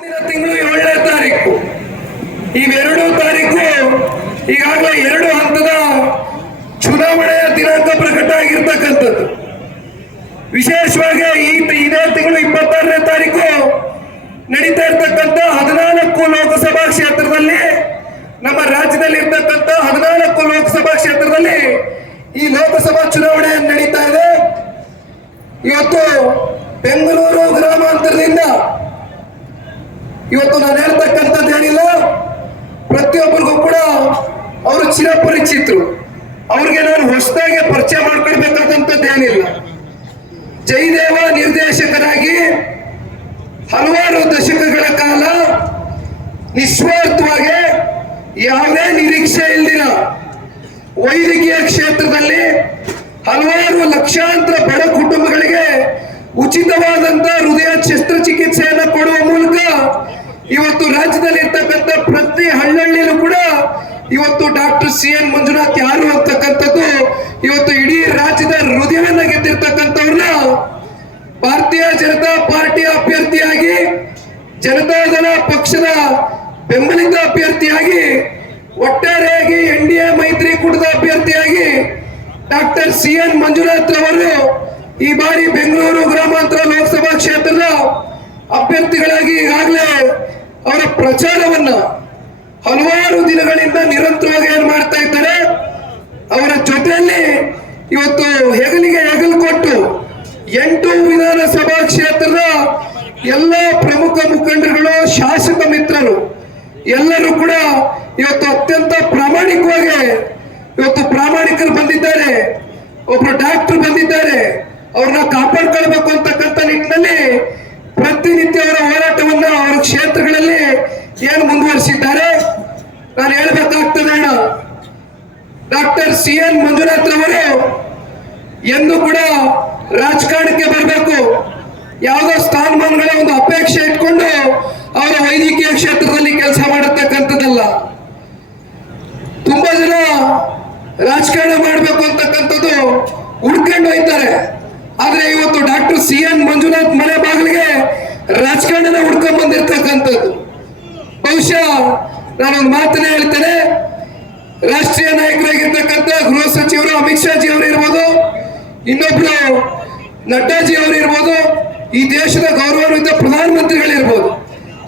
ತಿಂಗಳು 7ನೇ ತಾರೀಕು ಇವೆರಡು ತಾರೀಕು ಈಗಾಗಲೇ 2 ಹಂತದ ಚುನಾವಣೆಯ ದಿನಾಂಕ ಪ್ರಕಟ ಆಗಿರ್ತಕ್ಕಂಥದ್ದು. ವಿಶೇಷವಾಗಿ ಇದೇ ತಿಂಗಳು 26ನೇ ತಾರೀಕು ನಡೀತಾ ಇರ್ತಕ್ಕಂಥ 14 ಲೋಕಸಭಾ ಕ್ಷೇತ್ರದಲ್ಲಿ ನಮ್ಮ ರಾಜ್ಯದಲ್ಲಿ ಇರ್ತಕ್ಕಂಥ 14 ಲೋಕಸಭಾ ಕ್ಷೇತ್ರದಲ್ಲಿ ಈ ಲೋಕಸಭಾ ಚುನಾವಣೆ ನಡೀತಾ ಇದೆ. ಇವತ್ತು ಬೆಂಗಳೂರು ಗ್ರಾಮಾಂತರದಿಂದ ಇವತ್ತು ನಾನು ಹೇಳ್ತಕ್ಕಂಥದ್ದು ಏನಿಲ್ಲ, ಪ್ರತಿಯೊಬ್ಬರಿಗೂ ಕೂಡ ಅವರು ಚಿರಪರಿಚಿತರು. ಅವ್ರಿಗೆ ನಾನು ಹೊಸದಾಗಿ ಪರಿಚಯ ಮಾಡ್ಕೊಳ್ಬೇಕಾದಂಥದ್ದು ಏನಿಲ್ಲ. ಜಯದೇವ ನಿರ್ದೇಶಕರಾಗಿ ಹಲವಾರು ದಶಕಗಳ ಕಾಲ ನಿಸ್ವಾರ್ಥವಾಗಿ ಯಾವುದೇ ನಿರೀಕ್ಷೆ ಇಲ್ದಿರ ವೈದ್ಯಕೀಯ ಕ್ಷೇತ್ರದಲ್ಲಿ ಹಲವಾರು ಲಕ್ಷಾಂತರ ಬಡ ಕುಟುಂಬಗಳಿಗೆ ಉಚಿತವಾದಂತ ಹೃದಯ ಶಸ್ತ್ರಚಿಕಿತ್ಸೆಯನ್ನು ಕೊಡುವ ಮೂಲಕ ಇವತ್ತು ರಾಜ್ಯದಲ್ಲಿ ಇರ್ತಕ್ಕಂಥ ಪ್ರತಿ ಹಳ್ಳಿಯಲ್ಲೂ ಕೂಡ ಇವತ್ತು ಡಾಕ್ಟರ್ CN ಮಂಜುನಾಥ್ ಯಾರು ಅಂತಕ್ಕಂಥದ್ದು ಇವತ್ತು ಇಡೀ ರಾಜ್ಯದ ಹೃದಯವನ್ನ ಗೆದ್ದಿರ್ತಕ್ಕಂಥವ್ರನ್ನ ಭಾರತೀಯ ಜನತಾ ಪಾರ್ಟಿಯ ಅಭ್ಯರ್ಥಿಯಾಗಿ, ಜನತಾದಳ ಪಕ್ಷದ ಬೆಂಬಲಿತ ಅಭ್ಯರ್ಥಿಯಾಗಿ, ಒಟ್ಟಾರೆಯಾಗಿ NDA ಮೈತ್ರಿಕೂಟದ ಅಭ್ಯರ್ಥಿಯಾಗಿ ಡಾಕ್ಟರ್ CN ಮಂಜುನಾಥ್ ರವರು ಈ ಬಾರಿ ಬೆಂಗಳೂರು ಗ್ರಾಮಾಂತರ ಲೋಕಸಭಾ ಕ್ಷೇತ್ರದ ಅಭ್ಯರ್ಥಿಗಳಾಗಿ ಈಗಾಗಲೇ ಅವರ ಪ್ರಚಾರವನ್ನ ಹಲವಾರು ದಿನಗಳಿಂದ ನಿರಂತರವಾಗಿ ಏನ್ ಮಾಡ್ತಾ ಇದ್ದಾರೆ. ಅವರ ಜೊತೆಯಲ್ಲಿ ಇವತ್ತು ಹೆಗಲಿಗೆ ಹೆಗಲು ಕೊಟ್ಟು 8 ವಿಧಾನಸಭಾ ಕ್ಷೇತ್ರದ ಎಲ್ಲ ಪ್ರಮುಖ ಮುಖಂಡರುಗಳು, ಶಾಸಕ ಮಿತ್ರರು ಎಲ್ಲರೂ ಕೂಡ ಇವತ್ತು ಅತ್ಯಂತ ಪ್ರಾಮಾಣಿಕವಾಗಿ ಇವತ್ತು ಪ್ರಾಮಾಣಿಕರು ಬಂದಿದ್ದಾರೆ. ಒಬ್ರು ಡಾಕ್ಟರ್ ಬಂದಿದ್ದಾರೆ. ಅವ್ರನ್ನ ಕಾಪಾಡ್ಕೊಳ್ಬೇಕು ಅಂತಕ್ಕಂಥ ನಿಟ್ಟಿನಲ್ಲಿ ಪ್ರತಿನಿತ್ಯ ಅವರ ಹೋರಾಟವನ್ನ ಅವರ ಕ್ಷೇತ್ರಗಳಲ್ಲಿ ಏನು ಮುಂದುವರಿಸಿದ್ದಾರೆ. ನಾನು ಹೇಳ್ಬೇಕಾಗ್ತದೆ ಅಣ್ಣ, ಡಾಕ್ಟರ್ CN ಮಂಜುನಾಥ್ ರವರು ಎಂದು ಕೂಡ ರಾಜಕಾರಣಕ್ಕೆ ಬರಬೇಕು, ಯಾವುದೋ ಸ್ಥಾನಮಾನಗಳ ಒಂದು ಅಪೇಕ್ಷೆ ಇಟ್ಕೊಂಡು ಅವರ ವೈದ್ಯಕೀಯ ಕ್ಷೇತ್ರದಲ್ಲಿ ಕೆಲಸ ಮಾಡತಕ್ಕಂಥದ್ದಲ್ಲ. ತುಂಬಾ ಜನ ರಾಜಕಾರಣ ಮಾಡಬೇಕು ಅಂತಕ್ಕಂಥದ್ದು ಹುಡ್ಕೊಂಡು ಹೋಯ್ತಾರೆ. ಆದ್ರೆ ಇವತ್ತು ಡಾಕ್ಟರ್ CN ಮಂಜುನಾಥ್ ಮನೆ ಬಾಗಿಲಿಗೆ ರಾಜಕಾರಣನ ಹುಡ್ಕೊಂಡ್ ಬಂದಿರ್ತಕ್ಕಂಥದ್ದು. ಬಹುಶಃ ನಾನೊಂದು ಮಾತನ್ನ ಹೇಳ್ತೇನೆ, ರಾಷ್ಟ್ರೀಯ ನಾಯಕರಾಗಿರ್ತಕ್ಕಂಥ ಗೃಹ ಸಚಿವರು ಅಮಿತ್ ಶಾ ಜಿ ಅವರು ಇರ್ಬೋದು, ಇನ್ನೊಬ್ರು ನಡ್ಡಾಜಿ ಅವರು ಇರ್ಬೋದು, ಈ ದೇಶದ ಗೌರವಾನ್ವಿತ ಪ್ರಧಾನಮಂತ್ರಿಗಳಿರ್ಬೋದು,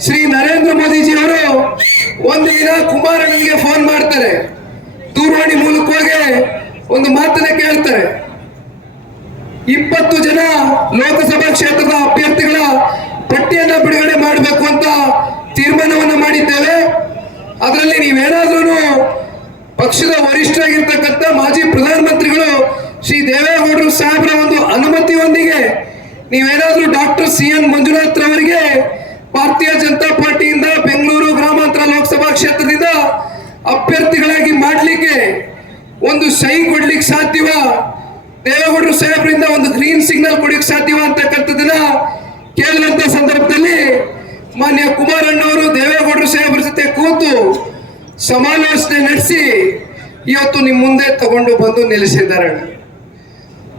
ಶ್ರೀ ನರೇಂದ್ರ ಮೋದಿಜಿ ಅವರು ಒಂದು ದಿನ ಕುಮಾರಣ್ಣನಿಗೆ ಫೋನ್ ಮಾಡ್ತಾರೆ, ದೂರವಾಣಿ ಮೂಲಕವಾಗಿ ಒಂದು ಮಾತನ್ನ ಕೇಳ್ತಾರೆ. 20 ಜನ ಲೋಕಸಭಾ ಕ್ಷೇತ್ರದ ಅಭ್ಯರ್ಥಿಗಳ ಪಟ್ಟಿಯನ್ನ ಬಿಡುಗಡೆ ಮಾಡಬೇಕು ಅಂತ ತೀರ್ಮಾನವನ್ನ ಮಾಡಿದ್ದೇವೆ. ಅದರಲ್ಲಿ ನೀವೇನಾದ್ರೂ ಪಕ್ಷದ ವರಿಷ್ಠರಾಗಿರ್ತಕ್ಕಂಥ ಮಾಜಿ ಪ್ರಧಾನಮಂತ್ರಿಗಳು ಶ್ರೀ ದೇವೇಗೌಡರು ಸಾಹೇಬರ ಒಂದು ಅನುಮತಿಯೊಂದಿಗೆ ನೀವೇನಾದ್ರೂ ಡಾಕ್ಟರ್ CN ಮಂಜುನಾಥ್ ರವರಿಗೆ ಭಾರತೀಯ ಜನತಾ ಪಾರ್ಟಿಯಿಂದ ಬೆಂಗಳೂರು ಗ್ರಾಮಾಂತರ ಲೋಕಸಭಾ ಕ್ಷೇತ್ರದಿಂದ ಅಭ್ಯರ್ಥಿಗಳಾಗಿ ಮಾಡ್ಲಿಕ್ಕೆ ಒಂದು ಸಹಿ ಕೊಡ್ಲಿಕ್ಕೆ ಸಾಧ್ಯವ, ದೇವೇಗೌಡರು ಸಾಹೇಬರಿಂದ ಒಂದು ಗ್ರೀನ್ ಸಿಗ್ನಲ್ ಕೊಡಲಿಕ್ಕೆ ಸಾಧ್ಯವ ಅಂತಕ್ಕಂಥದ್ದನ್ನ ಕೇಳಿದಂತ ಸಂದರ್ಭದಲ್ಲಿ ಮಾನ್ಯ ಕುಮಾರಣ್ಣವರು ದೇವೇಗೌಡರು ಸಾಹೇಬರ ಜೊತೆ ಕೂತು ಸಮಾಲೋಚನೆ ನಡೆಸಿ ಇವತ್ತು ನಿಮ್ಮ ಮುಂದೆ ತಗೊಂಡು ಬಂದು ನಿಲ್ಲಿಸಿದ್ದಾರೆ.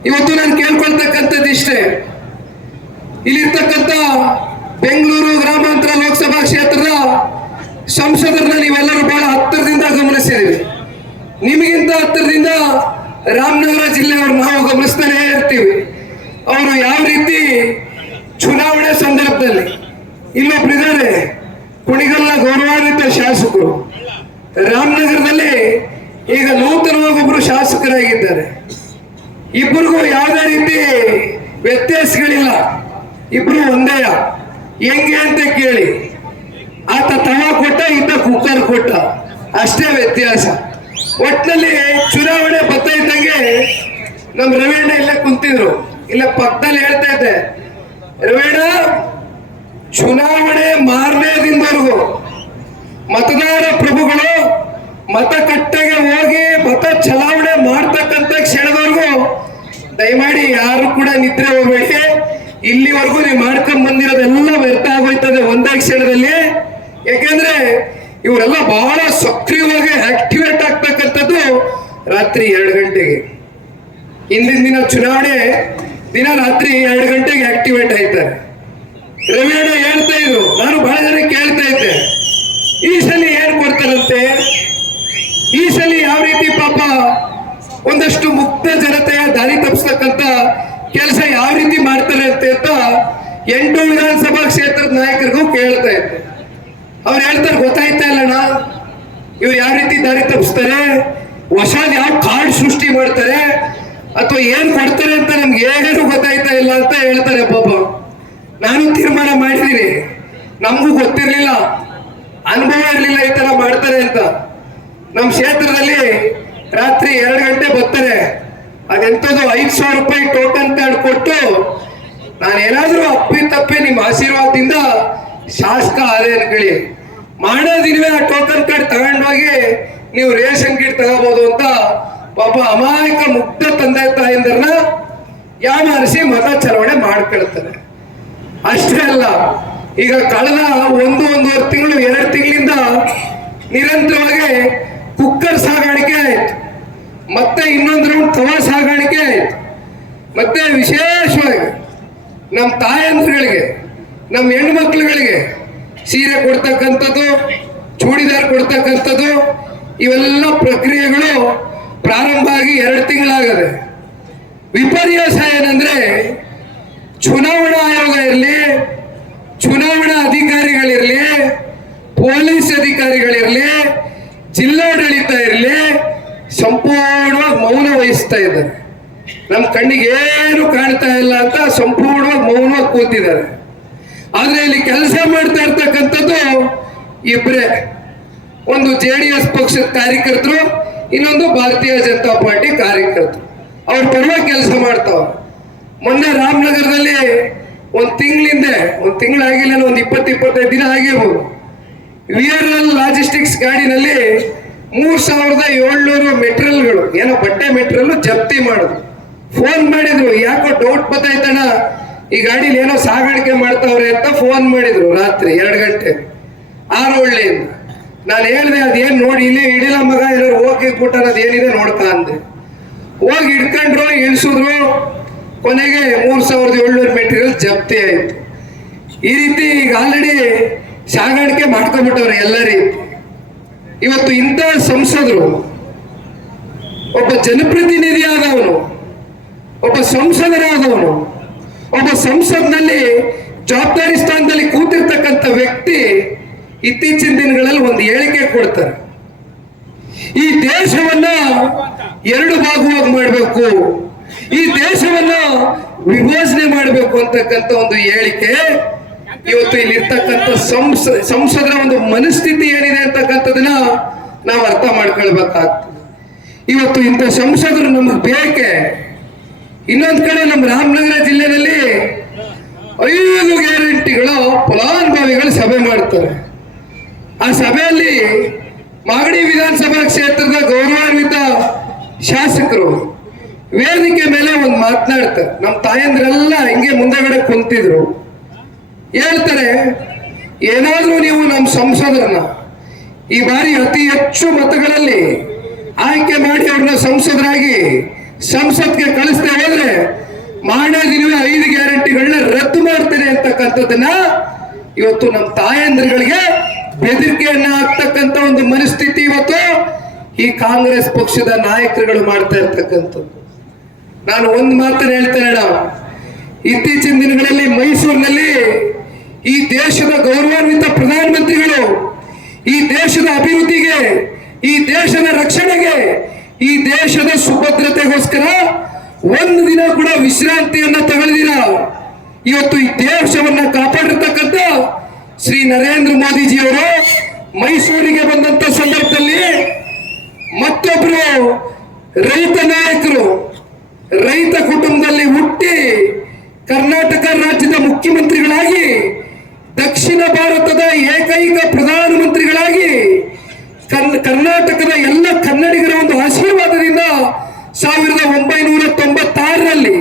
ಇವತ್ತು ನಾನು ಕೇಳ್ಕೊಳ್ತಕ್ಕಂಥದ್ದು ಇಷ್ಟೇ, ಇಲ್ಲಿರ್ತಕ್ಕಂಥ ಬೆಂಗಳೂರು ಗ್ರಾಮಾಂತರ ಲೋಕಸಭಾ ಕ್ಷೇತ್ರದ ಸಂಸದರನ್ನ ನೀವೆಲ್ಲರೂ ಬಹಳ ಹತ್ತಿರದಿಂದ ಗಮನಿಸಿದ್ದೀವಿ. ನಿಮಗಿಂತ ಹತ್ತಿರದಿಂದ ರಾಮನಗರ ಜಿಲ್ಲೆಯವರು ನಾವು ಗಮನಿಸ್ತಾನೆ ಇರ್ತೀವಿ. ಅವರು ಯಾವ ರೀತಿ ಚುನಾವಣೆ ಸಂದರ್ಭದಲ್ಲಿ, ಇಲ್ಲೊಬ್ರು ಇದ್ದಾರೆ ಕುಣಿಗಲ್ನ ಗೌರವಾನ್ವಿತ ಶಾಸಕರು, ರಾಮನಗರದಲ್ಲಿ ಈಗ ನೂತನವಾಗಿ ಒಬ್ರು ಶಾಸಕರಾಗಿದ್ದಾರೆ. ಇಬ್ಬರಿಗೂ ಯಾವುದೇ ರೀತಿ ವ್ಯತ್ಯಾಸಗಳಿಲ್ಲ, ಇಬ್ರು ಒಂದೇ. ಹೆಂಗೆ ಅಂತ ಕೇಳಿ, ಆತ ತವಾ ಕೊಟ್ಟ, ಈತ ಕುಕ್ಕರ್ ಕೊಟ್ಟ, ಅಷ್ಟೇ ವ್ಯತ್ಯಾಸ. ಒಟ್ಟಿನಲ್ಲಿ ಚುನಾವಣೆ ಬರ್ತಾ ಇದ್ದಂಗೆ ನಮ್ಮ ರವೀಣ ಇಲ್ಲೇ ಕುಂತಿದ್ರು, ಇಲ್ಲ ಪಕ್ಕದಲ್ಲಿ ಹೇಳ್ತಾ ಇದ್ದೆ, ರವೀಣ ಚುನಾವಣೆ ಮಾರನೇ ದಿನದವರೆಗೂ ಮತದಾರ ಪ್ರಭುಗಳು ಮತಗಟ್ಟೆಗೆ ಹೋಗಿ ಮತ ಚಲಾವಣೆ ಮಾಡ್ತಕ್ಕಂಥ ಕ್ಷಣದವರೆಗೂ ದಯಮಾಡಿ ಯಾರು ಕೂಡ ನಿದ್ರೆ ಹೋಗ್ಬೇಡಿ. ಇಲ್ಲಿವರೆಗೂ ನೀವು ಮಾಡ್ಕೊಂಡ್ ಬಂದಿರೋದೆಲ್ಲ ವ್ಯರ್ಥ ಆಗೋಯ್ತದೆ ಒಂದೇ ಕ್ಷಣದಲ್ಲಿ. ಯಾಕೆಂದ್ರೆ ಇವರೆಲ್ಲ ಬಹಳ ಸಕ್ರಿಯವಾಗಿ ಆಕ್ಟಿವೇಟ್ ಆಗ್ತಕ್ಕಂಥದ್ದು ರಾತ್ರಿ 2 ಗಂಟೆಗೆ. ಹಿಂದಿನ ದಿನ ಚುನಾವಣೆ ದಿನ ರಾತ್ರಿ 2 ಗಂಟೆಗೆ ಆಕ್ಟಿವೇಟ್ ಆಯ್ತಾರೆ. ರವಿಯಣ್ಣ ಹೇಳ್ತಾ ಇದ್ರು, ನಾನು ಬಹಳ ಜನ ಕೇಳ್ತಾ ಇದ್ದೆ, ಈ ಸಲ ಏನ್ ಕೊಡ್ತಾರಂತೆ, ಈ ಸಲ ಯಾವ ರೀತಿ ಪಾಪ ಒಂದಷ್ಟು ಮುಕ್ತ ಜನತೆಯ ದಾರಿ ತಪ್ಪಿಸ್ತಕ್ಕಂತ ಕೆಲಸ ಯಾವ ರೀತಿ ಮಾಡ್ತಾರೆ ಅಂತ 8 ವಿಧಾನಸಭಾ ಕ್ಷೇತ್ರದ ನಾಯಕರಿಗೂ ಕೇಳ್ತಾ ಇದ್ದೆ. ಅವ್ರು ಹೇಳ್ತಾರೆ, ಗೊತ್ತಾಯ್ತಾ ಇಲ್ಲಣ್ಣ, ಇವ್ರು ಯಾವ ರೀತಿ ದಾರಿ ತಪ್ಪಿಸ್ತಾರೆ, ಹೊಸದ್ ಯಾವ ಕಾರ್ಡ್ ಸೃಷ್ಟಿ ಮಾಡ್ತಾರೆ ಅಥವಾ ಏನ್ ಕೊಡ್ತಾರೆ ಅಂತ ನಮ್ಗೆ ಏನು ಗೊತ್ತಾಯ್ತಾ ಇಲ್ಲ ಅಂತ ಹೇಳ್ತಾರೆ. ಪಾಪ ನಾನು ತೀರ್ಮಾನ ಮಾಡಿದೀನಿ, ನಮಗೂ ಗೊತ್ತಿರ್ಲಿಲ್ಲ, ಅನುಭವ ಇರ್ಲಿಲ್ಲ ಈ ತರ ಮಾಡ್ತಾರೆ ಅಂತ. ನಮ್ಮ ಕ್ಷೇತ್ರದಲ್ಲಿ ರಾತ್ರಿ 2 ಗಂಟೆ ಬರ್ತಾರೆ, ಅದೆಂತದ್ದು 5,000 ರೂಪಾಯಿ ಟೋಕನ್ ಕಾರ್ಡ್ ಕೊಟ್ಟು ನಾನೇನಾದ್ರೂ ಅಪ್ಪಿ ನಿಮ್ಮ ಆಶೀರ್ವಾದದಿಂದ ಶಾಸಕ ಆದೆ ಅನ್ಕೊಳ್ಳಿ, ಮಾಡೋದಿಲ್ವೇ ಆ ಟೋಕನ್ ಕಾರ್ಡ್ ತಗೊಂಡೋಗಿ ನೀವು ರೇಷನ್ ಕಿಟ್ ತಗೋಬಹುದು ಅಂತ ಪಾಪ ಅಮಾಯಕ ಮುಕ್ತ ತಂದೆ ತಾಯಿಂದರನ್ನ ಯಾಮಾರಿಸಿ ಮತ ಚಲಾವಣೆ ಮಾಡ್ಕೊಳ್ತಾರೆ. ಅಷ್ಟೇ ಅಲ್ಲ, ಈಗ ಕಳೆದ 1-1.5 ತಿಂಗಳು 2 ತಿಂಗಳಿಂದ ನಿರಂತರವಾಗಿ ಕುಕ್ಕರ್ ಸಾಗಾಣಿಕೆ ಆಯ್ತು, ಮತ್ತೆ ಇನ್ನೊಂದು ರೌಂಡ್ ತವಾ ಸಾಗಾಣಿಕೆ ಆಯ್ತು. ಮತ್ತೆ ವಿಶೇಷವಾಗಿ ನಮ್ಮ ತಾಯಂದ್ರಗಳಿಗೆ, ನಮ್ಮ ಹೆಣ್ಣು ಮಕ್ಕಳುಗಳಿಗೆ ಸೀರೆ ಕೊಡ್ತಕ್ಕಂಥದ್ದು, ಚೂಡಿದಾರ್ ಕೊಡ್ತಕ್ಕಂಥದ್ದು, ಇವೆಲ್ಲ ಪ್ರಕ್ರಿಯೆಗಳು ಪ್ರಾರಂಭ ಆಗಿ 2 ತಿಂಗಳಾಗದೆ. ವಿಪರ್ಯಾಸ ಏನಂದ್ರೆ, ಚುನಾವಣಾ ಆಯೋಗ ಇರಲಿ, ಚುನಾವಣಾ ಅಧಿಕಾರಿಗಳಿರಲಿ, ಪೊಲೀಸ್ ಅಧಿಕಾರಿಗಳಿರಲಿ, ಜಿಲ್ಲಾಡಳಿತ ಇರಲಿ, ಸಂಪೂರ್ಣವಾಗಿ ಮೌನ ವಹಿಸ್ತಾ ಇದ್ದಾರೆ. ನಮ್ಮ ಕಣ್ಣಿಗೆ ಏನು ಕಾಣ್ತಾ ಇಲ್ಲ ಅಂತ ಸಂಪೂರ್ಣವಾಗಿ ಮೌನವಾಗಿ ಕೂತಿದ್ದಾರೆ. ಆದ್ರೆ ಇಲ್ಲಿ ಕೆಲಸ ಮಾಡ್ತಾ ಇರ್ತಕ್ಕಂಥದ್ದು ಇಬ್ಬರೇ, ಒಂದು JDS ಪಕ್ಷದ ಕಾರ್ಯಕರ್ತರು, ಇನ್ನೊಂದು ಭಾರತೀಯ ಜನತಾ ಪಾರ್ಟಿ ಕಾರ್ಯಕರ್ತರು. ಅವ್ರ ಪರವಾಗಿ ಕೆಲಸ ಮಾಡ್ತಾವ್ರೆ. ಮೊನ್ನೆ ರಾಮನಗರದಲ್ಲಿ 1 ತಿಂಗಳಿಂದ, 1 ತಿಂಗಳಾಗಿಲ್ಲ, ಒಂದು 20-25 ದಿನ ಆಗಿರ್ಬೋದು, VRL ಲಾಜಿಸ್ಟಿಕ್ಸ್ ಗಾಡಿನಲ್ಲಿ 3,700 ಮೆಟೀರಿಯಲ್ಗಳು, ಏನೋ ಬಟ್ಟೆ ಮೆಟೀರಿಯಲ್ ಜಪ್ತಿ ಮಾಡಿದ್ರು. ಫೋನ್ ಮಾಡಿದ್ರು, ಯಾಕೋ ಡೌಟ್ ಬತ್ತಾಯ್ತಣ್ಣ, ಈ ಗಾಡಿಲಿ ಏನೋ ಸಾಗಾಣಿಕೆ ಮಾಡ್ತಾವ್ರೆ ಅಂತ ಫೋನ್ ಮಾಡಿದ್ರು ರಾತ್ರಿ 2 ಗಂಟೆ ಆರೋಳ್ಳಿಯಿಂದ. ನಾನು ಹೇಳಿದೆ, ಅದೇನ್ ನೋಡಿ ಇಲ್ಲಿ ಹಿಡಿಲ ಮಗ, ಎಲ್ಲರೂ ಹೋಗಿ ಬಿಟ್ಟಾರ, ಅದೇನಿದೆ ನೋಡ್ತಾ ಅಂದೆ. ಹೋಗಿ ಹಿಡ್ಕೊಂಡ್ರು, ಇಳಿಸಿದ್ರು, ಕೊನೆಗೆ 3,700 ಮೆಟೀರಿಯಲ್ ಜಪ್ತಿ ಆಯ್ತು. ಈ ರೀತಿ ಈಗ ಆಲ್ರೆಡಿ ಸಾಗಾಣಿಕೆ ಮಾಡ್ಕೊಂಡ್ಬಿಟ್ಟವ್ರೆ ಎಲ್ಲ ರೀತಿ. ಇವತ್ತು ಇಂಥ ಸಂಸದರು, ಒಬ್ಬ ಜನಪ್ರತಿನಿಧಿ ಆದವನು, ಒಬ್ಬ ಸಂಸದರಾದವನು, ಒಬ್ಬ ಸಂಸತ್ನಲ್ಲಿ ಜವಾಬ್ದಾರಿ ಸ್ಥಾನದಲ್ಲಿ ಕೂತಿರ್ತಕ್ಕಂಥ ವ್ಯಕ್ತಿ ಇತ್ತೀಚಿನ ದಿನಗಳಲ್ಲಿ ಒಂದು ಹೇಳಿಕೆ ಕೊಡ್ತಾರೆ, ಈ ದೇಶವನ್ನ 2 ಭಾಗವಾಗಿ ಮಾಡಬೇಕು, ಈ ದೇಶವನ್ನ ವಿಭಜನೆ ಮಾಡಬೇಕು ಅಂತಕ್ಕಂಥ ಒಂದು ಹೇಳಿಕೆ. ಇವತ್ತು ಇಲ್ಲಿರ್ತಕ್ಕಂಥ ಸಂಸದರ ಒಂದು ಮನಸ್ಥಿತಿ ಏನಿದೆ ಅಂತಕ್ಕಂಥದನ್ನ ನಾವು ಅರ್ಥ ಮಾಡ್ಕೊಳ್ಬೇಕಾಗ್ತದೆ. ಇವತ್ತು ಇಂಥ ಸಂಸದರು ನಮಗೆ ಬೇಕೆ. ಇನ್ನೊಂದ್ ಕಡೆ ನಮ್ಮ ರಾಮನಗರ ಜಿಲ್ಲೆಯಲ್ಲಿ 5 ಗ್ಯಾರಂಟಿಗಳ ಫಲಾನುಭವಿಗಳು ಸಭೆ ಮಾಡ್ತಾರೆ. ಆ ಸಭೆಯಲ್ಲಿ ಮಾಗಡಿ ವಿಧಾನಸಭಾ ಕ್ಷೇತ್ರದ ಗೌರವಾನ್ವಿತ ಶಾಸಕರು ವೇದಿಕೆ ಮೇಲೆ ಒಂದು ಮಾತನಾಡ್ತಾರೆ. ನಮ್ಮ ತಾಯಂದ್ರೆಲ್ಲ ಹಿಂಗೆ ಮುಂದೆಗಡೆ ಕುಂತಿದ್ರು. ಹೇಳ್ತಾರೆ, ಏನಾದ್ರೂ ನೀವು ನಮ್ಮ ಸಂಸದರನ್ನ ಈ ಬಾರಿ ಅತಿ ಹೆಚ್ಚು ಮತಗಳಲ್ಲಿ ಆಯ್ಕೆ ಮಾಡಿ ಅವ್ರನ್ನ ಸಂಸದರಾಗಿ ಸಂಸತ್ಗೆ ಕಳಿಸ್ತಾ ಹೋದ್ರೆ ಮಾಡೋದಿಲ್ವೇ 5 ಗ್ಯಾರಂಟಿಗಳನ್ನ ರದ್ದು ಮಾಡ್ತೇನೆ ಅಂತಕ್ಕಂಥದ್ದನ್ನ ಇವತ್ತು ನಮ್ಮ ತಾಯಂದ್ರಗಳಿಗೆ ಬೆದರಿಕೆಯನ್ನ ಆಗ್ತಕ್ಕಂಥ ಒಂದು ಮನಸ್ಥಿತಿ ಇವತ್ತು ಈ ಕಾಂಗ್ರೆಸ್ ಪಕ್ಷದ ನಾಯಕರುಗಳು ಮಾಡ್ತಾ ಇರ್ತಕ್ಕಂಥದ್ದು. ನಾನು ಒಂದು ಮಾತನ್ನು ಹೇಳ್ತೇನೆ, ನಾವು ಇತ್ತೀಚಿನ ದಿನಗಳಲ್ಲಿ ಮೈಸೂರಿನಲ್ಲಿ ಈ ದೇಶದ ಗೌರವಾನ್ವಿತ ಪ್ರಧಾನಮಂತ್ರಿಗಳು ಈ ದೇಶದ ಅಭಿವೃದ್ಧಿಗೆ, ಈ ದೇಶದ ರಕ್ಷಣೆಗೆ, ಈ ದೇಶದ ಸುಭದ್ರತೆಗೋಸ್ಕರ 1 ದಿನ ಕೂಡ ವಿಶ್ರಾಂತಿಯನ್ನ ತಗೊಳ್ದಿರ ಇವತ್ತು ಈ ದೇಶವನ್ನ ಕಾಪಾಡಿರ್ತಕ್ಕಂಥ ಶ್ರೀ ನರೇಂದ್ರ ಮೋದಿಜಿಯವರು ಮೈಸೂರಿಗೆ ಬಂದಂತ ಸಂದರ್ಭದಲ್ಲಿ ಮತ್ತೊಬ್ರು ರೈತ ನಾಯಕರು, ರೈತ ಕುಟುಂಬದಲ್ಲಿ ಹುಟ್ಟಿ ಕರ್ನಾಟಕ ರಾಜ್ಯದ ಮುಖ್ಯಮಂತ್ರಿಗಳಾಗಿ, ದಕ್ಷಿಣ ಭಾರತದ ಏಕೈಕ ಪ್ರಧಾನಮಂತ್ರಿಗಳಾಗಿ, ಕರ್ನಾಟಕದ ಎಲ್ಲ ಕನ್ನಡಿಗರ ಒಂದು ಆಶೀರ್ವಾದದಿಂದ 1996ರಲ್ಲಿ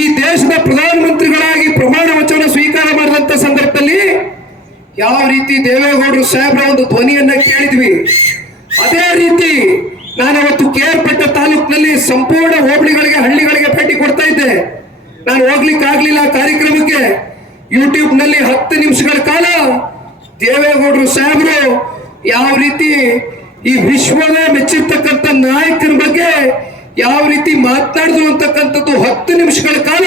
ಈ ದೇಶದ ಪ್ರಧಾನಮಂತ್ರಿಗಳಾಗಿ ಪ್ರಮಾಣ ವಚನ ಸ್ವೀಕಾರ ಮಾಡಿದಂತ ಸಂದರ್ಭದಲ್ಲಿ ಯಾವ ರೀತಿ ದೇವೇಗೌಡರು ಸಾಹೇಬ್ರ ಒಂದು ಧ್ವನಿಯನ್ನ ಕೇಳಿದ್ವಿ, ಅದೇ ರೀತಿ ನಾನು ಅವತ್ತು KR ತಾಲೂಕಿನಲ್ಲಿ ಸಂಪೂರ್ಣ ಹೋಬಳಿಗಳಿಗೆ, ಹಳ್ಳಿಗಳಿಗೆ ಭೇಟಿ ಕೊಡ್ತಾ ಇದ್ದೆ. ನಾನು ಹೋಗ್ಲಿಕ್ಕೆ ಆಗ್ಲಿಲ್ಲ ಕಾರ್ಯಕ್ರಮಕ್ಕೆ. ಯೂಟ್ಯೂಬ್ ನಲ್ಲಿ 10 ನಿಮಿಷಗಳ ಕಾಲ ದೇವೇಗೌಡರು ಸಾಹೇಬರು ಯಾವ ರೀತಿ ಈ ವಿಶ್ವವೇ ಮೆಚ್ಚಿರ್ತಕ್ಕಂಥ ನಾಯಕರ ಬಗ್ಗೆ ಯಾವ ರೀತಿ ಮಾತನಾಡಿದ್ರು ಅಂತಕ್ಕಂಥದ್ದು 10 ನಿಮಿಷಗಳ ಕಾಲ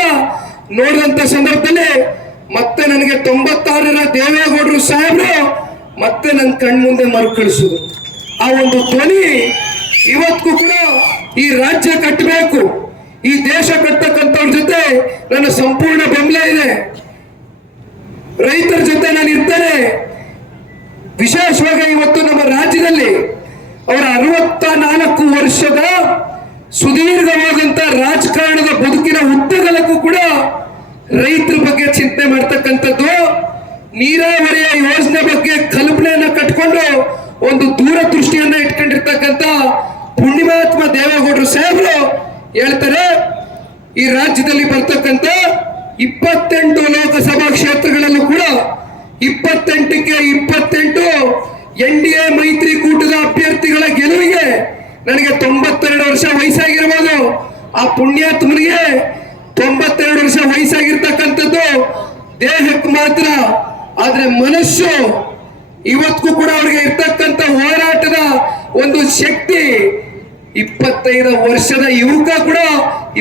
ನೋಡಿದಂತ ಸಂದರ್ಭದಲ್ಲಿ ಮತ್ತೆ ನನಗೆ 96ರ ದೇವೇಗೌಡರು ಸಾಹೇಬರು ಮತ್ತೆ ನನ್ನ ಕಣ್ಮುಂದೆ ಮರುಕಳಿಸುದು. ಆ ಒಂದು ಧ್ವನಿ ಇವತ್ತಿಗೂ ಕೂಡ ಈ ರಾಜ್ಯ ಕಟ್ಟಬೇಕು, ಈ ದೇಶ ಕಟ್ಟತಕ್ಕಂಥವ್ರ ಜೊತೆ ನನ್ನ ಸಂಪೂರ್ಣ ಬೆಂಬಲ ಇದೆ. ರೈತರ ಜೊತೆ ನಾನು ಇರ್ತೇನೆ. ವಿಶೇಷವಾಗಿ ಇವತ್ತು ನಮ್ಮ ರಾಜ್ಯದಲ್ಲಿ ಅವರ 64 ವರ್ಷದ ಸುದೀರ್ಘವಾದಂತ ರಾಜಕಾರಣದ ಬದುಕಿನ ಉದ್ದಗಲಕ್ಕೂ ಕೂಡ ರೈತರ ಬಗ್ಗೆ ಚಿಂತನೆ ಮಾಡ್ತಕ್ಕಂಥದ್ದು, ನೀರಾವರಿಯ ಯೋಜನೆ ಬಗ್ಗೆ ಕಲ್ಪನೆಯನ್ನ ಕಟ್ಕೊಂಡು ಒಂದು ದೂರದೃಷ್ಟಿಯನ್ನ ಇಟ್ಕೊಂಡಿರ್ತಕ್ಕಂಥ ಪುಣ್ಯಮಾತ್ಮ ದೇವೇಗೌಡರು ಸಾಹೇಬರು ಹೇಳ್ತಾರೆ, ಈ ರಾಜ್ಯದಲ್ಲಿ ಬರ್ತಕ್ಕಂಥ 28 ಲೋಕಸಭಾ ಕ್ಷೇತ್ರಗಳಲ್ಲೂ ಕೂಡ 28ಕ್ಕೆ 28 NDA ಮೈತ್ರಿಕೂಟದ ಅಭ್ಯರ್ಥಿಗಳ ಗೆಲುವಿಗೆ ನನಗೆ 92 ವರ್ಷ ವಯಸ್ಸಾಗಿರ್ಬೋದು. ಆ ಪುಣ್ಯಾತ್ಮನಿಗೆ 92 ವರ್ಷ ವಯಸ್ಸಾಗಿರ್ತಕ್ಕಂಥದ್ದು ದೇಹಕ್ಕೆ ಮಾತ್ರ, ಆದ್ರೆ ಮನಸ್ಸು ಇವತ್ತಿಗೂ ಕೂಡ ಅವ್ರಿಗೆ ಇರ್ತಕ್ಕಂಥ ಹೋರಾಟದ ಒಂದು ಶಕ್ತಿ 25 ವರ್ಷದ ಯುವಕ ಕೂಡ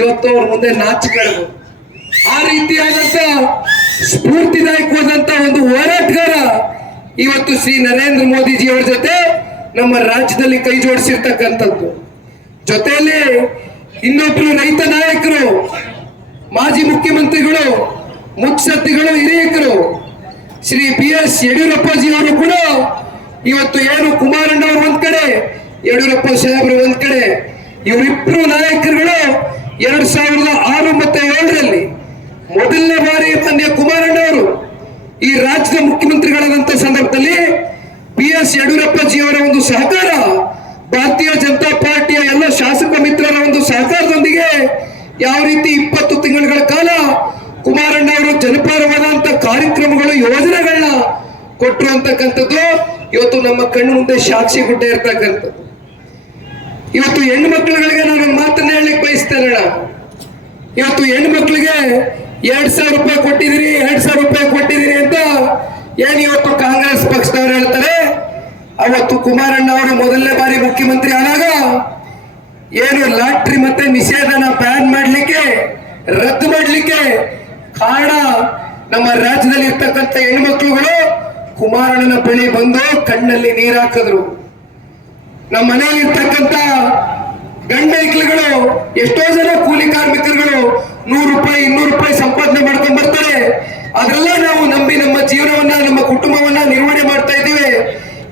ಇವತ್ತು ಅವ್ರ ಮುಂದೆ ನಾಚಿಕೊಳ್ಳಬಹುದು. ಆ ರೀತಿಯಾದಂತ ಸ್ಫೂರ್ತಿದಾಯಕವಾದಂತ ಒಂದು ಹೋರಾಟಗಾರ ಇವತ್ತು ಶ್ರೀ ನರೇಂದ್ರ ಮೋದಿಜಿ ಅವರ ಜೊತೆ ನಮ್ಮ ರಾಜ್ಯದಲ್ಲಿ ಕೈ ಜೋಡಿಸಿರ್ತಕ್ಕಂಥದ್ದು. ಜೊತೆಯಲ್ಲಿ ಇನ್ನೊಬ್ರು ರೈತ ನಾಯಕರು, ಮಾಜಿ ಮುಖ್ಯಮಂತ್ರಿಗಳು, ಮುತ್ಸದ್ದಿಗಳು, ಹಿರಿಯಕರು ಶ್ರೀ BS ಯಡಿಯೂರಪ್ಪಜಿ ಅವರು ಕೂಡ ಇವತ್ತು ಏನು ಕುಮಾರಣ್ಣ ಅವರು ಒಂದ್ ಕಡೆ, ಯಡಿಯೂರಪ್ಪ ಸಾಹೇಬರು ಒಂದ್ ಕಡೆ, ಇವರಿಬ್ರು ನಾಯಕರುಗಳು 2006 ಮತ್ತು 2007ರಲ್ಲಿ ಮೊದಲನೇ ಬಾರಿ ಮಾನ್ಯ ಕುಮಾರಣ್ಣ ಅವರು ಈ ರಾಜ್ಯದ ಮುಖ್ಯಮಂತ್ರಿಗಳಾದಂತ ಸಂದರ್ಭದಲ್ಲಿ BS ಯಡಿಯೂರಪ್ಪಜಿ ಅವರ ಒಂದು ಸಹಕಾರ, ಭಾರತೀಯ ಜನತಾ ಪಾರ್ಟಿಯ ಎಲ್ಲ ಶಾಸಕ ಮಿತ್ರರ ಒಂದು ಸಹಕಾರದೊಂದಿಗೆ ಯಾವ ರೀತಿ 20 ತಿಂಗಳ ಕಾಲ ಕುಮಾರಣ್ಣ ಅವರು ಜನಪರವಾದಂತ ಕಾರ್ಯಕ್ರಮಗಳು, ಯೋಜನೆಗಳನ್ನ ಕೊಟ್ಟರು ಅಂತಕ್ಕಂಥದ್ದು ಇವತ್ತು ನಮ್ಮ ಕಣ್ಣು ಮುಂದೆ ಸಾಕ್ಷಿ ಗುಡ್ಡೆ ಇರ್ತಕ್ಕಂಥದ್ದು. ಇವತ್ತು ಹೆಣ್ಣು ಮಕ್ಕಳುಗಳಿಗೆ ನಾನು ಮಾತನ್ನ ಹೇಳಲಿಕ್ಕೆ ಬಯಸ್ತೇನೆ. ಇವತ್ತು ಹೆಣ್ಣು ಮಕ್ಕಳಿಗೆ 2,000 ರೂಪಾಯಿ ಕೊಟ್ಟಿದ್ದೀರಿ, 2,000 ರೂಪಾಯಿ ಕೊಟ್ಟಿದ್ದೀರಿ ಅಂತ ಏನ್ ಇವತ್ತು ಕಾಂಗ್ರೆಸ್ ಪಕ್ಷದವರು ಹೇಳ್ತಾರೆ. ಅವತ್ತು ಕುಮಾರಣ್ಣ ಅವರು ಮೊದಲನೇ ಬಾರಿ ಮುಖ್ಯಮಂತ್ರಿ ಆದಾಗ ಏನು ಲಾಟ್ರಿ ಮತ್ತೆ ನಿಷೇಧನ ಬ್ಯಾನ್ ಮಾಡ್ಲಿಕ್ಕೆ, ರದ್ದು ಮಾಡ್ಲಿಕ್ಕೆ ಕಾರಣ ನಮ್ಮ ರಾಜ್ಯದಲ್ಲಿ ಇರ್ತಕ್ಕಂಥ ಹೆಣ್ಮಕ್ಳುಗಳು ಕುಮಾರಣ್ಣನ ಬಳಿ ಬಂದು ಕಣ್ಣಲ್ಲಿ ನೀರು ಹಾಕಿದ್ರು. ನಮ್ಮ ಮನೆಯಲ್ಲಿ ಇರ್ತಕ್ಕಂಥ ಗಂಡ ಮಕ್ಕಳುಗಳು, ಎಷ್ಟೋ ಜನ ಕೂಲಿ ಕಾರ್ಮಿಕರುಗಳು 100 ರೂಪಾಯಿ 200 ರೂಪಾಯಿ ಸಂಪಾದನೆ ಮಾಡ್ಕೊಂಡ್ ಬರ್ತಾರೆ. ಅದ್ರಲ್ಲ ನಾವು ನಂಬಿ ನಮ್ಮ ಜೀವನವನ್ನ, ನಮ್ಮ ಕುಟುಂಬವನ್ನ ನಿರ್ವಹಣೆ ಮಾಡ್ತಾ ಇದ್ದೀವಿ.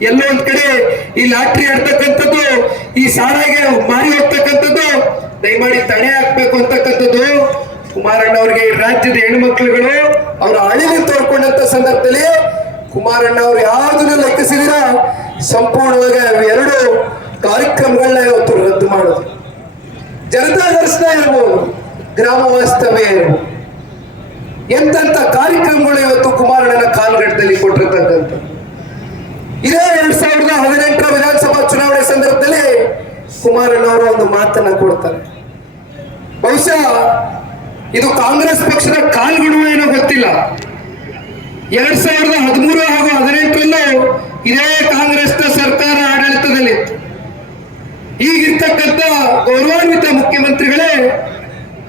ಎಲ್ಲೋ ಒಂದ್ ಕಡೆ ಈ ಲಾಟ್ರಿ ಆಡ್ತಕ್ಕಂಥದ್ದು, ಈ ಸಾರಾಗೆ ಮಾರಿ ಹೋಗ್ತಕ್ಕಂಥದ್ದು ದಯಮಾಡಿ ತಡೆ ಹಾಕ್ಬೇಕು ಅಂತಕ್ಕಂಥದ್ದು ಕುಮಾರಣ್ಣ ಅವರಿಗೆ ಈ ರಾಜ್ಯದ ಹೆಣ್ಮಕ್ಳುಗಳು ಅವರ ಅಳಿವು ತೋರ್ಕೊಂಡಂತ ಸಂದರ್ಭದಲ್ಲಿ ಕುಮಾರಣ್ಣ ಅವರು ಯಾವುದನ್ನು ಲೆಕ್ಕಿಸಿದಿರ ಸಂಪೂರ್ಣವಾಗಿ 2 ಕಾರ್ಯಕ್ರಮಗಳನ್ನ ಇವತ್ತು ರದ್ದು ಮಾಡೋದು. ಜನತಾ ದರ್ಶನ ಇರ್ಬೋದು, ಗ್ರಾಮ ವಾಸ್ತವ್ಯ ಇರ್ಬೋದು, ಎಂತೆಂತ ಕಾರ್ಯಕ್ರಮಗಳು ಇವತ್ತು ಕುಮಾರಣ್ಣನ ಕಾಲ್ಗಡದಲ್ಲಿ ಕೊಟ್ಟಿರ್ತಕ್ಕಂಥ. ಇದೇ 2018ರ ವಿಧಾನಸಭಾ ಚುನಾವಣೆ ಸಂದರ್ಭದಲ್ಲಿ ಕುಮಾರಣ್ಣ ಅವರು ಒಂದು ಮಾತನ್ನ ಕೊಡ್ತಾರೆ. ಬಹುಶಃ ಇದು ಕಾಂಗ್ರೆಸ್ ಪಕ್ಷದ ಕಾಲ್ಗುಣ ಏನೋ ಗೊತ್ತಿಲ್ಲ. 2013 ಹಾಗೂ 2018ರಲ್ಲೂ ಇದೇ ಕಾಂಗ್ರೆಸ್ನ ಸರ್ಕಾರ ಆಡಳಿತದಲ್ಲಿತ್ತು. ಈಗಿರ್ತಕ್ಕಂಥ ಗೌರವಾನ್ವಿತ ಮುಖ್ಯಮಂತ್ರಿಗಳೇ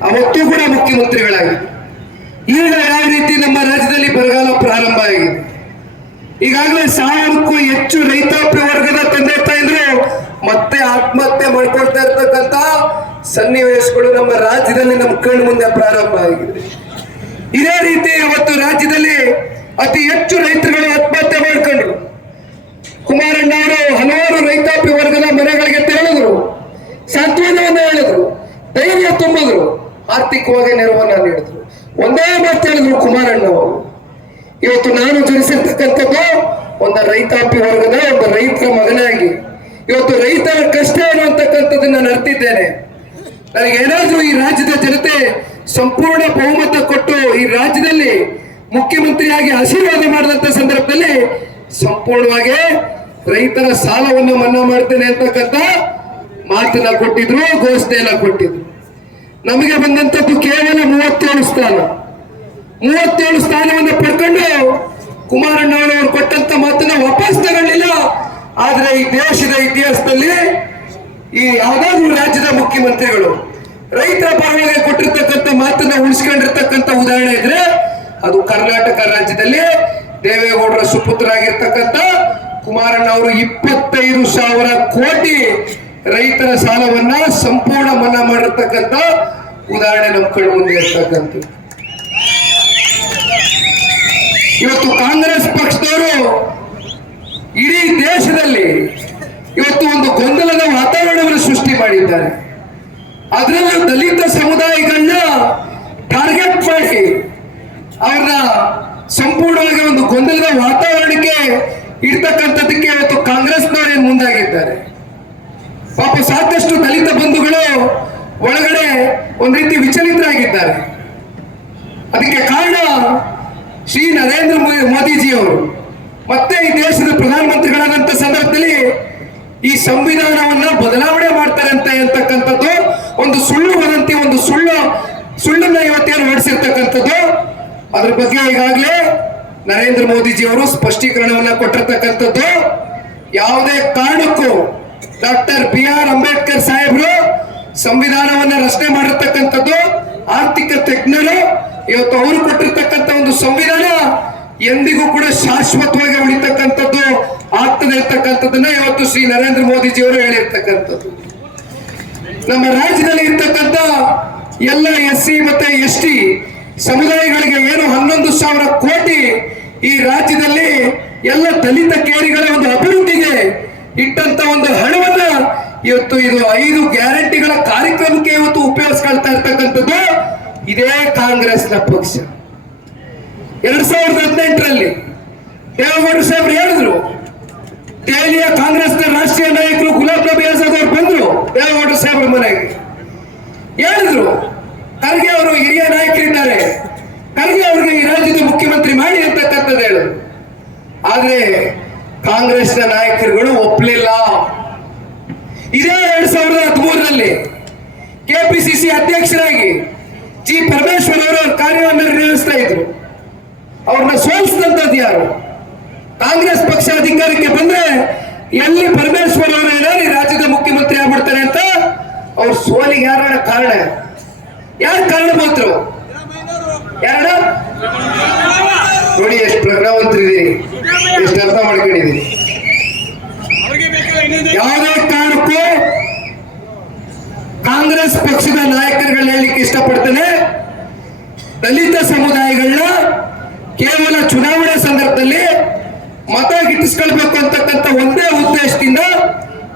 ಅವತ್ತೂ ಕೂಡ ಮುಖ್ಯಮಂತ್ರಿಗಳಾಗಿತ್ತು. ಈಗ ಯಾವ ರೀತಿ ನಮ್ಮ ರಾಜ್ಯದಲ್ಲಿ ಬರಗಾಲ ಪ್ರಾರಂಭ ಆಗಿದೆ. ಈಗಾಗಲೇ 1000ಕ್ಕೂ ಹೆಚ್ಚು ರೈತಾಪಿ ವರ್ಗದ ತಂದೆ ತಾಯಿದ್ರು ಮತ್ತೆ ಆತ್ಮಹತ್ಯೆ ಮಾಡ್ಕೊಳ್ತಾ ಇರ್ತಕ್ಕಂಥ ಸನ್ನಿವೇಶಗಳು ನಮ್ಮ ರಾಜ್ಯದಲ್ಲಿ ನಮ್ಮ ಕಣ್ಣು ಮುಂದೆ ಪ್ರಾರಂಭ ಆಗಿದೆ. ಇದೇ ರೀತಿ ಇವತ್ತು ರಾಜ್ಯದಲ್ಲಿ ಅತಿ ಹೆಚ್ಚು ರೈತರುಗಳು ಆತ್ಮಹತ್ಯೆ ಮಾಡ್ಕೊಂಡ್ರು. ಕುಮಾರಣ್ಣ ಅವರು ಹಲವಾರು ರೈತಾಪಿ ವರ್ಗದ ಮನೆಗಳಿಗೆ ತೆರಳಿದ್ರು, ಸಾಂತ್ವನವನ್ನ ಹೇಳಿದ್ರು, ಧೈರ್ಯ ತುಂಬಿದ್ರು, ಆರ್ಥಿಕವಾಗಿ ನೆರವನ್ನ ನೀಡಿದ್ರು. ಒಂದೇ ಮಾತು ಹೇಳಿದ್ರು ಕುಮಾರಣ್ಣ ಅವರು. ಇವತ್ತು ನಾನು ಜನಿಸಿರ್ತಕ್ಕಂಥದ್ದು ಒಂದು ರೈತಾಪಿ ವರ್ಗದ ಒಂದು ರೈತರ ಮಗನಾಗಿ ಇವತ್ತು ರೈತರ ಕಷ್ಟ ಏನು ಅಂತಕ್ಕಂಥದ್ದನ್ನ ನಾನು ಅರ್ತಿದ್ದೇನೆ. ನನಗೇನಾದ್ರೂ ಈ ರಾಜ್ಯದ ಜನತೆ ಸಂಪೂರ್ಣ ಬಹುಮತ ಕೊಟ್ಟು ಈ ರಾಜ್ಯದಲ್ಲಿ ಮುಖ್ಯಮಂತ್ರಿಯಾಗಿ ಆಶೀರ್ವಾದ ಮಾಡಿದಂತ ಸಂದರ್ಭದಲ್ಲಿ ಸಂಪೂರ್ಣವಾಗಿ ರೈತರ ಸಾಲವನ್ನು ಮನ್ನಾ ಮಾಡ್ತೇನೆ ಅಂತಕ್ಕಂಥ ಮಾತನ್ನ ಕೊಟ್ಟಿದ್ರು, ಘೋಷಣೆಯನ್ನ ಕೊಟ್ಟಿದ್ರು. ನಮಗೆ ಬಂದಂತದ್ದು ಕೇವಲ 37 ಸ್ಥಾನ. 37 ಸ್ಥಾನವನ್ನು ಪಡ್ಕೊಂಡು ಕುಮಾರಣ್ಣವರು ಕೊಟ್ಟಂತ ಮಾತನ್ನ ವಾಪಸ್ ತಗೊಳ್ಳಿಲ್ಲ. ಆದ್ರೆ ಈ ದೇಶದ ಇತಿಹಾಸದಲ್ಲಿ ಈ ಯಾವ್ದಾದ್ರು ರಾಜ್ಯದ ಮುಖ್ಯಮಂತ್ರಿಗಳು ರೈತರ ಪರವಾಗಿ ಕೊಟ್ಟಿರ್ತಕ್ಕಂಥ ಮಾತನ್ನ ಉಳಿಸ್ಕೊಂಡಿರ್ತಕ್ಕಂಥ ಉದಾಹರಣೆ ಇದ್ರೆ ಅದು ಕರ್ನಾಟಕ ರಾಜ್ಯದಲ್ಲಿ ದೇವೇಗೌಡರ ಸುಪುತ್ರರಾಗಿರ್ತಕ್ಕಂಥ ಕುಮಾರಣ್ಣ ಅವರು 25,000 ಕೋಟಿ ರೈತರ ಸಾಲವನ್ನ ಸಂಪೂರ್ಣ ಮನ್ನಾ ಮಾಡಿರ್ತಕ್ಕಂಥ ಉದಾಹರಣೆ ನಮ್ಮ ಕಣ್ಣು ಮುಂದೆ ಇರ್ತಕ್ಕಂಥದ್ದು. ಇವತ್ತು ಕಾಂಗ್ರೆಸ್ ಪಕ್ಷದವರು ಇಡೀ ದೇಶದಲ್ಲಿ ಇವತ್ತು ಒಂದು ಗೊಂದಲದ ವಾತಾವರಣವನ್ನು ಸೃಷ್ಟಿ ಮಾಡಿದ್ದಾರೆ. ಅದರಲ್ಲೂ ದಲಿತ ಸಮುದಾಯಗಳನ್ನ ಟಾರ್ಗೆಟ್ ಮಾಡಿ ಅವ್ರನ್ನ ಸಂಪೂರ್ಣವಾಗಿ ಒಂದು ಗೊಂದಲದ ವಾತಾವರಣಕ್ಕೆ ಇಡ್ತಕ್ಕಂಥದ್ದಕ್ಕೆ ಇವತ್ತು ಕಾಂಗ್ರೆಸ್ನವರು ಏನು ಮುಂದಾಗಿದ್ದಾರೆ. ಪಾಪ ಸಾಕಷ್ಟು ದಲಿತ ಬಂಧುಗಳು ಒಳಗಡೆ ಒಂದ್ ರೀತಿ ವಿಚಲಿತರಾಗಿದ್ದಾರೆ. ಅದಕ್ಕೆ ಕಾರಣ ಶ್ರೀ ನರೇಂದ್ರ ಮೋದಿಜಿಯವರು ಮತ್ತೆ ಈ ದೇಶದ ಪ್ರಧಾನಮಂತ್ರಿಗಳಾದಂತ ಸಂದರ್ಭದಲ್ಲಿ ಈ ಸಂವಿಧಾನವನ್ನ ಬದಲಾವಣೆ ಮಾಡ್ತಾರೆ ಅಂತಕ್ಕಂಥದ್ದು ಒಂದು ಸುಳ್ಳು ವದಂತಿ, ಒಂದು ಸುಳ್ಳನ್ನ ಇವತ್ತೇನು ಹೊರಡಿಸಿರ್ತಕ್ಕಂಥದ್ದು. ಅದ್ರ ಬಗ್ಗೆ ಈಗಾಗಲೇ ನರೇಂದ್ರ ಮೋದಿಜಿಯವರು ಸ್ಪಷ್ಟೀಕರಣವನ್ನ ಕೊಟ್ಟಿರ್ತಕ್ಕಂಥದ್ದು. ಯಾವುದೇ ಕಾರಣಕ್ಕೂ ಡಾಕ್ಟರ್ BR ಅಂಬೇಡ್ಕರ್ ಸಾಹೇಬರು ಸಂವಿಧಾನವನ್ನ ರಚನೆ ಮಾಡಿರ್ತಕ್ಕಂಥದ್ದು ಆರ್ಥಿಕ ತಜ್ಞರು. ಇವತ್ತು ಅವರು ಕೊಟ್ಟಿರ್ತಕ್ಕಂಥ ಒಂದು ಸಂವಿಧಾನ ಎಂದಿಗೂ ಕೂಡ ಶಾಶ್ವತವಾಗಿ ಉಳಿತಕ್ಕಂಥದ್ದು ಆಗ್ತದೆ ಇರ್ತಕ್ಕಂಥದ್ದನ್ನ ಇವತ್ತು ಶ್ರೀ ನರೇಂದ್ರ ಮೋದಿಜಿಯವರು ಹೇಳಿರ್ತಕ್ಕಂಥದ್ದು. ನಮ್ಮ ರಾಜ್ಯದಲ್ಲಿ ಇರ್ತಕ್ಕಂಥ ಎಲ್ಲ SC ಮತ್ತೆ ST ಸಮುದಾಯಗಳಿಗೆ ಏನು 11,000 ಕೋಟಿ ಈ ರಾಜ್ಯದಲ್ಲಿ ಎಲ್ಲ ದಲಿತ ಕೇರಿಗಳ ಒಂದು ಅಭಿವೃದ್ಧಿಗೆ ಇಟ್ಟಂತ ಒಂದು ಹಣವನ್ನ ಇವತ್ತು ಇದು 5 ಗ್ಯಾರಂಟಿಗಳ ಕಾರ್ಯಕ್ರಮಕ್ಕೆ ಇವತ್ತು ಉಪಯೋಗಿಸ್ಕೊಳ್ತಾ ಇರ್ತಕ್ಕಂಥದ್ದು ಇದೇ ಕಾಂಗ್ರೆಸ್ನ ಪಕ್ಷ. 2018ರಲ್ಲಿ ದೇವೇಗೌಡ ಸಾಹೇಬ್ರು ಹೇಳಿದ್ರು, ದೆಹಲಿಯ ಕಾಂಗ್ರೆಸ್ನ ರಾಷ್ಟ್ರೀಯ ನಾಯಕರು ಗುಲಾಬ್ ನಬಿ ಆಜಾದ್ ಅವರು ಬಂದ್ರು ದೇವೇಗೌಡ ಸಾಹೇಬ್ರ ಮನೆಗೆ, ಹೇಳಿದ್ರು ಖರ್ಗೆ ಅವರು ಹಿರಿಯ ನಾಯಕರಿದ್ದಾರೆ, ಖರ್ಗೆ ಅವರಿಗೆ ಈ ರಾಜ್ಯದ ಮುಖ್ಯಮಂತ್ರಿ ಮಾಡಿ ಅಂತಕ್ಕಂಥದ್ದು ಹೇಳಿದ್ರು. ಆದ್ರೆ ಕಾಂಗ್ರೆಸ್ನ ನಾಯಕರುಗಳು ಒಪ್ಪಲಿಲ್ಲ. ಇದೇ 2013ರಲ್ಲಿ KPCC ಅಧ್ಯಕ್ಷರಾಗಿ G. ಪರಮೇಶ್ವರ್ ಅವರು ಕಾರ್ಯವನ್ನು ನಿರ್ವಹಿಸ್ತಾ ಇದ್ರು. ಅವ್ರನ್ನ ಸೋಲಿಸಿದಂಥದ್ದು ಯಾರು? ಕಾಂಗ್ರೆಸ್ ಪಕ್ಷ ಅಧಿಕಾರಕ್ಕೆ ಬಂದ್ರೆ ಎಲ್ಲಿ ಪರಮೇಶ್ವರ್ ಅವರು ಏನಾದ್ರು ಈ ರಾಜ್ಯದ ಮುಖ್ಯಮಂತ್ರಿ ಆಗ್ಬಿಡ್ತಾರೆ ಅಂತ ಅವ್ರ ಸೋಲಿಗೆ ಯಾರ ಕಾರಣ? ಯಾರು ಕಾರಣವಂತರು? ಯಾರ ನೋಡಿ, ಎಷ್ಟು ಪ್ರಜ್ಞಾವಂತರಿದ್ದೀರಿ, ಎಷ್ಟು ಅರ್ಥ ಮಾಡ್ಕೊಂಡಿದ್ದೀರಿ. ಯಾವುದೇ ಕಾರಣಕ್ಕೂ ಕಾಂಗ್ರೆಸ್ ಪಕ್ಷದ ನಾಯಕರುಗಳು ಹೇಳಲಿಕ್ಕೆ ಇಷ್ಟಪಡ್ತೇನೆ, ದಲಿತ ಸಮುದಾಯಗಳನ್ನ ಕೇವಲ ಚುನಾವಣೆ ಸಂದರ್ಭದಲ್ಲಿ ಮತ ಗಿಟ್ಟಿಸ್ಕೊಳ್ಬೇಕು ಅಂತಕ್ಕಂಥ ಒಂದೇ ಉದ್ದೇಶದಿಂದ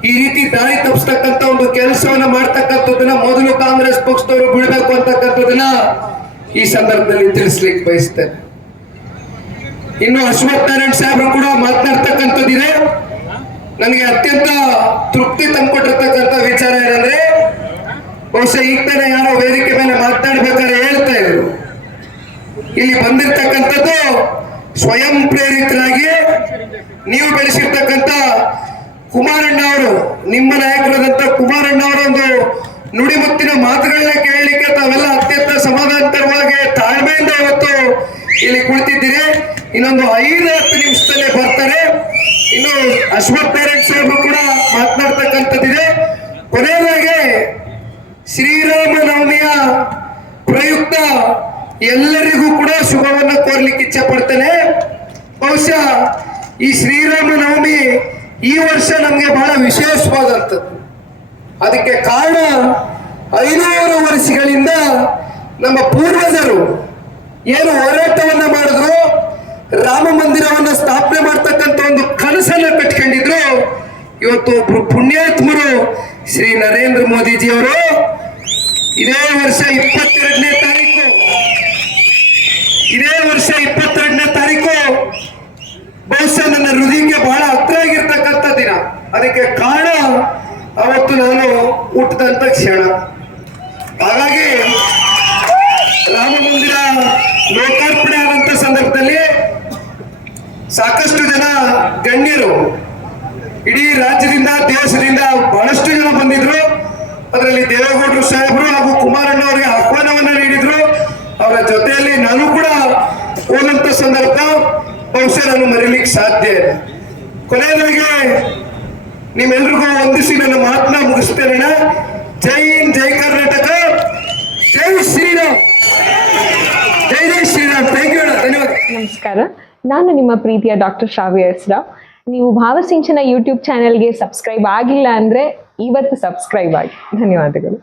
ಈ ರೀತಿ ದಾರಿ ತಪ್ಪಿಸ್ತಕ್ಕಂಥ ಒಂದು ಕೆಲಸವನ್ನ ಮಾಡ್ತಕ್ಕಂಥದ್ದನ್ನ ಮೊದಲು ಕಾಂಗ್ರೆಸ್ ಪಕ್ಷದವರು ಬಿಡಬೇಕು ಅಂತಕ್ಕಂಥದ್ದನ್ನ ಈ ಸಂದರ್ಭದಲ್ಲಿ ತಿಳಿಸ್ಲಿಕ್ಕೆ ಬಯಸ್ತೇನೆ. ಇನ್ನು ಅಶ್ವಥ್ ನಾರಾಯಣ್ ಸಾಹೇಬರು ಕೂಡ ಮಾತನಾಡ್ತಕ್ಕಂಥದ್ದಿದೆ. ನನಗೆ ಅತ್ಯಂತ ತೃಪ್ತಿ ತಂದ್ಕೊಟ್ಟಿರ್ತಕ್ಕಂಥ ವಿಚಾರ ಏನಂದ್ರೆ, ಬಹುಶಃ ಈಗ ತಾನೇ ಯಾರೋ ವೇದಿಕೆ ಮೇಲೆ ಮಾತನಾಡ್ಬೇಕಾದ್ರೆ ಹೇಳ್ತಾ ಇದ್ರು, ಇಲ್ಲಿ ಬಂದಿರ್ತಕ್ಕಂಥದ್ದು ಸ್ವಯಂ ಪ್ರೇರಿತರಾಗಿ ನೀವು ಬೆಳೆಸಿರ್ತಕ್ಕಂಥ ಕುಮಾರಣ್ಣ ಅವರು, ನಿಮ್ಮ ನಾಯಕರಾದಂತ ಕುಮಾರಣ್ಣ ಅವರ ಒಂದು ನುಡಿಮುತ್ತಿನ ಮಾತುಗಳನ್ನ ಕೇಳಲಿಕ್ಕೆ ತಾವೆಲ್ಲ ಅತ್ಯಂತ ಸಮಾಧಾನಕರವಾಗಿ ತಾಳ್ಮೆಯಿಂದ ಇವತ್ತು ಇಲ್ಲಿ ಕುಳಿತಿದ್ದೀರಿ. ಇನ್ನೊಂದು 5-10 ನಿಮಿಷದಲ್ಲೇ ಬರ್ತಾರೆ. ಇನ್ನು ಅಶ್ವಥ್ ನಾರಾಯಣ್ ಸಾಹೇಬರು ಕೂಡ ಮಾತನಾಡ್ತಕ್ಕಂಥದ್ದಿದೆ. ಕೊನೆಯದಾಗಿ ಶ್ರೀರಾಮ ನವಮಿಯ ಪ್ರಯುಕ್ತ ಎಲ್ಲರಿಗೂ ಕೂಡ ಶುಭವನ್ನ ಕೋರ್ಲಿಕ್ಕೆ ಇಚ್ಛೆ ಪಡ್ತೇನೆ. ಬಹುಶಃ ಈ ಶ್ರೀರಾಮ ನವಮಿ ಈ ವರ್ಷ ನಮ್ಗೆ ಬಹಳ ವಿಶೇಷವಾದಂಥದ್ದು. ಅದಕ್ಕೆ ಕಾರಣ 500 ವರ್ಷಗಳಿಂದ ನಮ್ಮ ಪೂರ್ವಜರು ಏನು ಹೋರಾಟವನ್ನ ಮಾಡಿದ್ರು, ರಾಮ ಮಂದಿರವನ್ನ ಸ್ಥಾಪನೆ ಮಾಡ್ತಕ್ಕಂಥ ಒಂದು ಕನಸನ್ನ ಕಟ್ಕೊಂಡಿದ್ರು. ಇವತ್ತು ಒಬ್ರು ಪುಣ್ಯಾತ್ಮರು ಶ್ರೀ ನರೇಂದ್ರ ಮೋದಿಜಿಯವರು ಇದೇ ವರ್ಷ 22ನೇ ತಾರೀಕು ಬಹುಶಃ ನನ್ನ ಹೃದಯಕ್ಕೆ ಬಹಳ ಹತ್ರ ಆಗಿರ್ತಕ್ಕಂಥ ದಿನ. ಅದಕ್ಕೆ ಕಾರಣ ಅವತ್ತು ನಾನು ಹುಟ್ಟಿದಂತ ಕ್ಷಣ. ಹಾಗಾಗಿ ರಾಮ ಮಂದಿರ ಲೋಕಾರ್ಪಣೆ ಆದಂತ ಸಂದರ್ಭದಲ್ಲಿ ಸಾಕಷ್ಟು ಜನ ಗಣ್ಯರು ಇಡೀ ರಾಜ್ಯದಿಂದ ದೇಶದಿಂದ ಬಹಳಷ್ಟು ಜನ ಬಂದಿದ್ರು. ಅದರಲ್ಲಿ ದೇವೇಗೌಡರು ಸಾಹೇಬರು ಹಾಗೂ ಕುಮಾರಣ್ಣ ಅವರಿಗೆ ಆಹ್ವಾನವನ್ನ ನೀಡಿದ್ರು. ಅವರ ಜೊತೆಯಲ್ಲಿ ನಾನು ಕೂಡ ಹೋದಂತ ಸಂದರ್ಭ ಬಹುಶಃ ನಾನು ಮರೀಲಿಕ್ಕೆ ಸಾಧ್ಯ ಇಲ್ಲ. ಕೊನೆಯದಾಗಿ ನಿಮ್ಮೆಲ್ರಿಗೂ ವಂದಿಸಿ ನನ್ನ ಮಾತನ್ನ ಮುಗಿಸ್ತೇನೆ. ಜೈ ಹಿಂದ್, ಜೈ ಕರ್ನಾಟಕ, ಜೈ ಶ್ರೀರಾಮ್, ಜೈ ಜೈ ಶ್ರೀರಾಮ್. ಥ್ಯಾಂಕ್ ಯು, ಧನ್ಯವಾದ. ನಮಸ್ಕಾರ, ನಾನು ನಿಮ್ಮ ಪ್ರೀತಿಯ ಡಾಕ್ಟರ್ ಶ್ರಾವ್ಯ ಎಸ್ ರಾವ್. ನೀವು ಭಾವಸಿಂಚನ ಯೂಟ್ಯೂಬ್ ಚಾನೆಲ್ಗೆ ಸಬ್ಸ್ಕ್ರೈಬ್ ಆಗಿಲ್ಲ ಅಂದರೆ ಇವತ್ತು ಸಬ್ಸ್ಕ್ರೈಬ್ ಆಗಿ. ಧನ್ಯವಾದಗಳು.